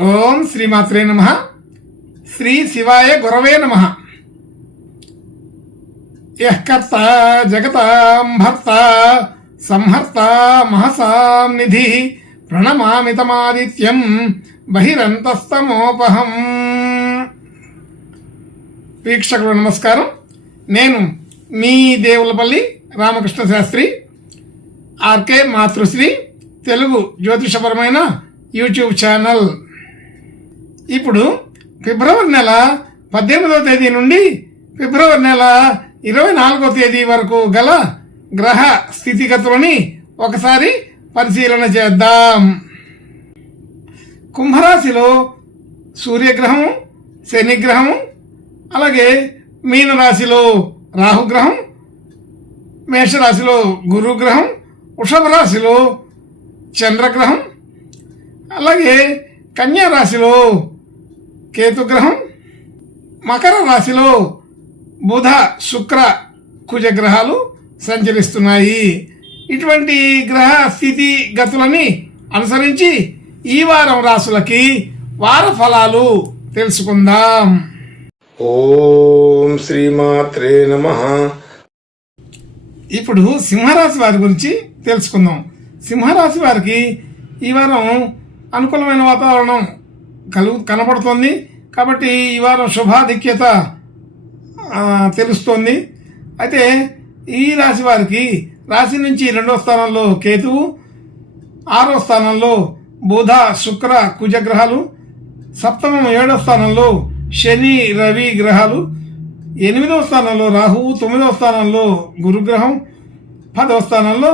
ఓం శ్రీమాత్రే నమః. శ్రీ శివాయ గురవే నమః. యః కర్త జగతాం భర్త సంహర్త మహసాం నిధి ప్రణమామితమాదిత్యం బహిరంతస్తమోపహం. వీక్షకులు నమస్కారం. నేను మీ దేవులపల్లి రామకృష్ణ శాస్త్రి, ఆర్కే మాతృశ్రీ తెలుగు జ్యోతిషపరమైన యూట్యూబ్ ఛానల్. ఇప్పుడు ఫిబ్రవరి నెల 18వ తేదీ నుండి ఫిబ్రవరి నెల 24వ తేదీ వరకు గల గ్రహ స్థితిగతులని ఒకసారి పరిశీలన చేద్దాం. కుంభరాశిలో సూర్యగ్రహం, శనిగ్రహం, అలాగే మీనరాశిలో రాహుగ్రహం, మేషరాశిలో గురుగ్రహం, వృషభ రాశిలో చంద్రగ్రహం, అలాగే కన్యా రాశిలో కేతుగ్రహం, మకర రాశిలో బుధ శుక్ర కుజ గ్రహాలు సంచరిస్తున్నాయి. ఇటువంటి గ్రహ స్థితి గతులని అనుసరించి ఈ వారం రాశులకి వార ఫలాలు తెలుసుకుందాం. ఓం శ్రీమాత్రే నమః. ఇప్పుడు సింహరాశి వారి గురించి తెలుసుకుందాం. సింహరాశి వారికి ఈ వారం అనుకూలమైన వాతావరణం కనబడుతోంది. కాబట్టి ఈ వారం శుభాధిక్యత తెలుస్తోంది. అయితే ఈ రాశి వారికి రాశి నుంచి 2వ స్థానంలో కేతువు, 6వ స్థానంలో బుధ శుక్ర కుజ గ్రహాలు, సప్తమం 7వ స్థానంలో శని రవి గ్రహాలు, 8వ స్థానంలో రాహువు, 9వ స్థానంలో గురుగ్రహం, 10వ స్థానంలో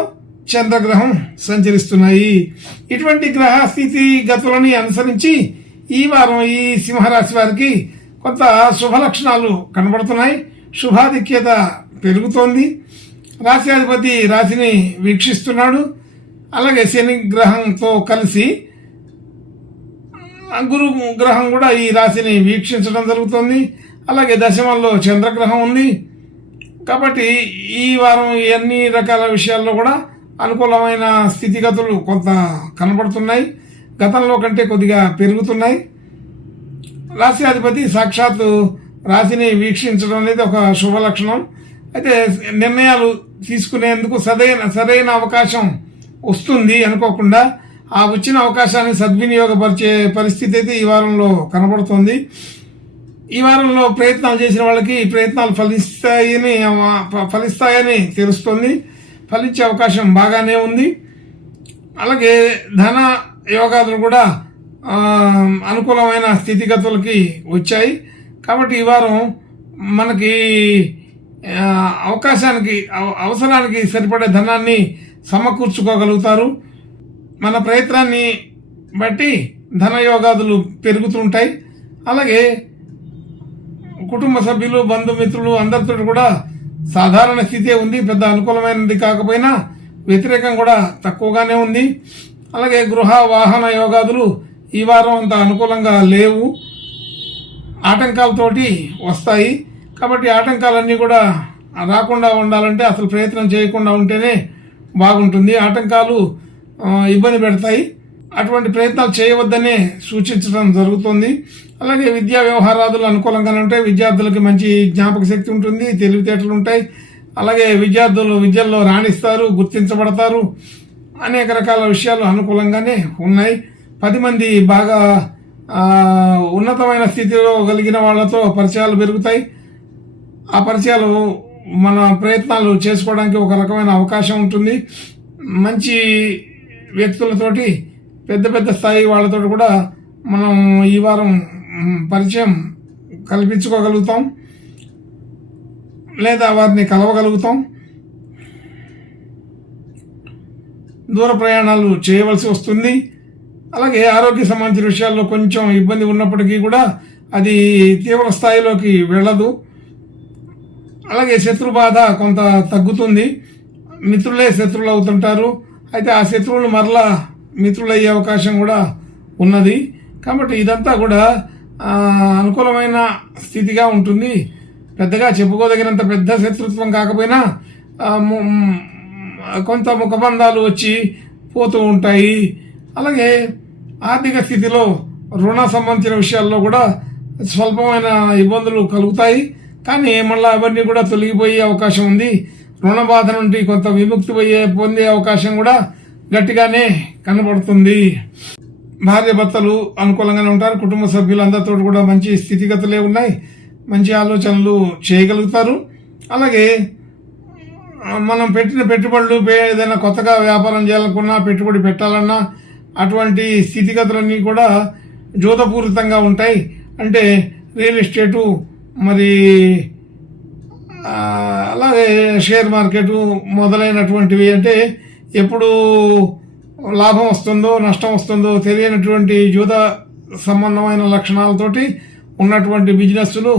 చంద్రగ్రహం సంచరిస్తున్నాయి. ఇటువంటి గ్రహ స్థితి గతులని అనుసరించి ఈ వారం ఈ సింహరాశి వారికి కొంత శుభ లక్షణాలు కనబడుతున్నాయి. శుభాధిక్యత పెరుగుతోంది. రాశ్యాధిపతి రాశిని వీక్షిస్తున్నాడు. అలాగే శని గ్రహంతో కలిసి గురు గ్రహం కూడా ఈ రాశిని వీక్షించడం జరుగుతుంది. అలాగే దశమంలో చంద్రగ్రహం ఉంది. కాబట్టి ఈ వారం అన్ని రకాల విషయాల్లో కూడా అనుకూలమైన స్థితిగతులు కొంత కనబడుతున్నాయి. గతంలో కంటే కొద్దిగా పెరుగుతున్నాయి. రాశ్యాధిపతి సాక్షాత్తు రాశిని వీక్షించడం అనేది ఒక శుభ లక్షణం. అయితే నిర్ణయాలు తీసుకునేందుకు సరైన అవకాశం వస్తుంది అనుకోకుండా ఆ వచ్చిన అవకాశాన్ని సద్వినియోగపరిచే పరిస్థితి అయితే ఈ వారంలో కనబడుతుంది. ఈ వారంలో ప్రయత్నాలు చేసిన వాళ్ళకి ప్రయత్నాలు ఫలిస్తాయని తెలుస్తుంది. ఫలించే అవకాశం బాగానే ఉంది. అలాగే ధన యోగాదులు కూడా అనుకూలమైన స్థితిగతులకి వచ్చాయి. కాబట్టి ఈ వారం మనకి అవసరానికి సరిపడే ధనాన్ని సమకూర్చుకోగలుగుతారు. మన ప్రయత్నాన్ని బట్టి ధన యోగాదులు పెరుగుతుంటాయి. అలాగే కుటుంబ సభ్యులు, బంధుమిత్రులు అందరితో కూడా సాధారణ స్థితే ఉంది. పెద్ద అనుకూలమైనది కాకపోయినా వ్యతిరేకం కూడా తక్కువగానే ఉంది. అలాగే గృహ వాహన యోగాదులు ఈ వారం అంత అనుకూలంగా లేవు. ఆటంకాలతోటి వస్తాయి. కాబట్టి ఆటంకాలన్నీ కూడా రాకుండా ఉండాలంటే అసలు ప్రయత్నం చేయకుండా ఉంటేనే బాగుంటుంది. ఆటంకాలు ఇబ్బంది పెడతాయి. అటువంటి ప్రయత్నాలు చేయవద్దనే సూచించడం జరుగుతుంది. అలాగే విద్యా వ్యవహారాదులు అనుకూలంగానే ఉంటాయి. విద్యార్థులకి మంచి జ్ఞాపక శక్తి ఉంటుంది, తెలివితేటలు ఉంటాయి. అలాగే విద్యార్థులు విద్యల్లో రాణిస్తారు, గుర్తించబడతారు. అనేక రకాల విషయాలు అనుకూలంగానే ఉన్నాయి. 10 మంది బాగా ఉన్నతమైన స్థితిలో కలిగిన వాళ్ళతో పరిచయాలు పెరుగుతాయి. ఆ పరిచయాలు మన ప్రయత్నాలు చేసుకోవడానికి ఒక రకమైన అవకాశం ఉంటుంది. మంచి వ్యక్తులతోటి, పెద్ద పెద్ద స్థాయి వాళ్ళతో కూడా మనం ఈ వారం పరిచయం కల్పించుకోగలుగుతాం లేదా వారిని కలవగలుగుతాం. దూర ప్రయాణాలు చేయవలసి వస్తుంది. అలాగే ఆరోగ్య సంబంధించిన విషయాల్లో కొంచెం ఇబ్బంది ఉన్నప్పటికీ కూడా అది తీవ్ర స్థాయిలోకి వెళ్ళదు. అలాగే శత్రు బాధ కొంత తగ్గుతుంది. మిత్రులే శత్రువులు అవుతుంటారు. అయితే ఆ శత్రువులు మరలా మిత్రులయ్యే అవకాశం కూడా ఉన్నది. కాబట్టి ఇదంతా కూడా అనుకూలమైన స్థితిగా ఉంటుంది. పెద్దగా చెప్పుకోదగినంత పెద్ద శత్రుత్వం కాకపోయినా కొంత ముఖబంధాలు వచ్చి పోతూ ఉంటాయి. అలాగే ఆర్థిక స్థితిలో రుణ సంబంధించిన విషయాల్లో కూడా స్వల్పమైన ఇబ్బందులు కలుగుతాయి. కానీ మళ్ళీ అవన్నీ కూడా తొలగిపోయే అవకాశం ఉంది. రుణ బాధ నుండి కొంత విముక్తి పొందే అవకాశం కూడా గట్టిగానే కనబడుతుంది. భార్య భర్తలు అనుకూలంగానే ఉంటారు. కుటుంబ సభ్యులందరితో కూడా మంచి స్థితిగతులే ఉన్నాయి. మంచి ఆలోచనలు చేయగలుగుతారు. అలాగే మనం పెట్టిన పెట్టుబడులు ఏదైనా కొత్తగా వ్యాపారం చేయాలనుకున్నా, పెట్టుబడి పెట్టాలన్నా అటువంటి స్థితిగతులన్నీ కూడా జోదపూరితంగా ఉంటాయి. అంటే రియల్ ఎస్టేటు, మరి అలాగే షేర్ మార్కెట్ మొదలైనటువంటివి, అంటే ఎప్పుడు లాభం వస్తుందో నష్టం వస్తుందో తెలియనటువంటి జూద సంబంధమైన లక్షణాలతోటి ఉన్నటువంటి బిజినెస్లు,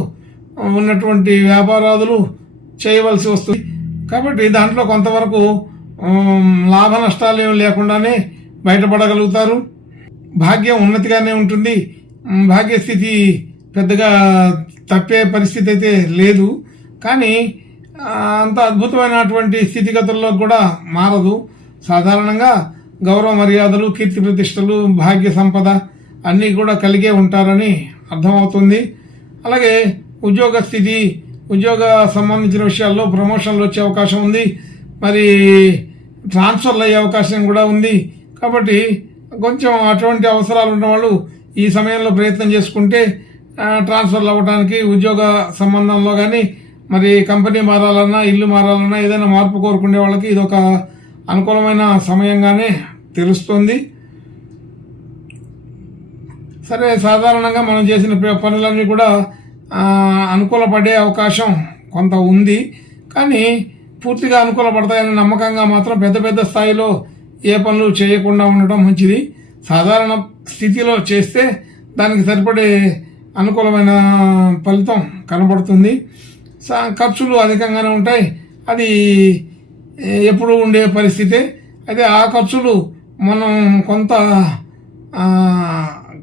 ఉన్నటువంటి వ్యాపారాదులు చేయవలసి వస్తుంది. కాబట్టి దాంట్లో కొంతవరకు లాభ నష్టాలు ఏమి లేకుండానే బయటపడగలుగుతారు. భాగ్యం ఉన్నతిగానే ఉంటుంది. భాగ్యస్థితి పెద్దగా తప్పే పరిస్థితి అయితే లేదు. కానీ అంత అద్భుతమైనటువంటి స్థితిగతుల్లో కూడా మారదు. సాధారణంగా గౌరవ మర్యాదలు, కీర్తి ప్రతిష్టలు, భాగ్య సంపద అన్నీ కూడా కలిగే ఉంటారని అర్థమవుతుంది. అలాగే ఉద్యోగ స్థితి, ఉద్యోగ సంబంధించిన విషయాల్లో ప్రమోషన్లు వచ్చే అవకాశం ఉంది. మరి ట్రాన్స్ఫర్లు అయ్యే అవకాశం కూడా ఉంది. కాబట్టి కొంచెం అటువంటి అవసరాలు ఉన్నవాళ్ళు ఈ సమయంలో ప్రయత్నం చేసుకుంటే ట్రాన్స్ఫర్లు అవ్వడానికి, ఉద్యోగ సంబంధంలో కానీ, మరి కంపెనీ మారాలన్నా, ఇల్లు మారాలన్నా, ఏదైనా మార్పు కోరుకునే వాళ్ళకి ఇది ఒక అనుకూలమైన సమయంగానే తెలుస్తుంది. సరే, సాధారణంగా మనం చేసిన పనులన్నీ కూడా అనుకూలపడే అవకాశం కొంత ఉంది. కానీ పూర్తిగా అనుకూలపడతాయని నమ్మకంగా మాత్రం పెద్ద పెద్ద స్థాయిలో ఏ పనులు చేయకుండా ఉండడం మంచిది. సాధారణ స్థితిలో చేస్తే దానికి సరిపడే అనుకూలమైన ఫలితం కనబడుతుంది. ఖర్చులు అధికంగానే ఉంటాయి. అది ఎప్పుడు ఉండే పరిస్థితే. అయితే ఆ ఖర్చులు మనం కొంత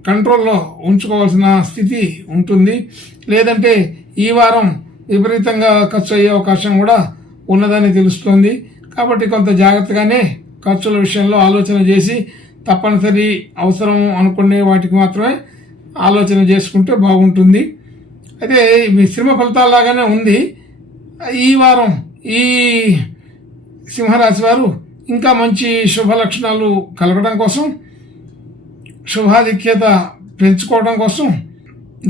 కంట్రోల్లో ఉంచుకోవాల్సిన స్థితి ఉంటుంది. లేదంటే ఈ వారం విపరీతంగా ఖర్చు అయ్యే అవకాశం కూడా ఉన్నదని తెలుస్తోంది. కాబట్టి కొంత జాగ్రత్తగానే ఖర్చుల విషయంలో ఆలోచన చేసి, తప్పనిసరి అవసరం అనుకునే వాటికి మాత్రమే ఆలోచన చేసుకుంటే బాగుంటుంది. అయితే మిశ్రమ ఫలితాల్లాగానే ఉంది. ఈ వారం ఈ సింహరాశి వారు ఇంకా మంచి శుభ లక్షణాలు కలగడం కోసం, శుభాధిక్యత పెంచుకోవడం కోసం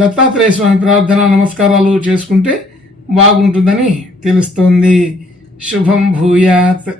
దత్తాత్రేయ స్వామి ప్రార్థన, నమస్కారాలు చేసుకుంటే బాగుంటుందని తెలుస్తోంది. శుభం భూయాత్.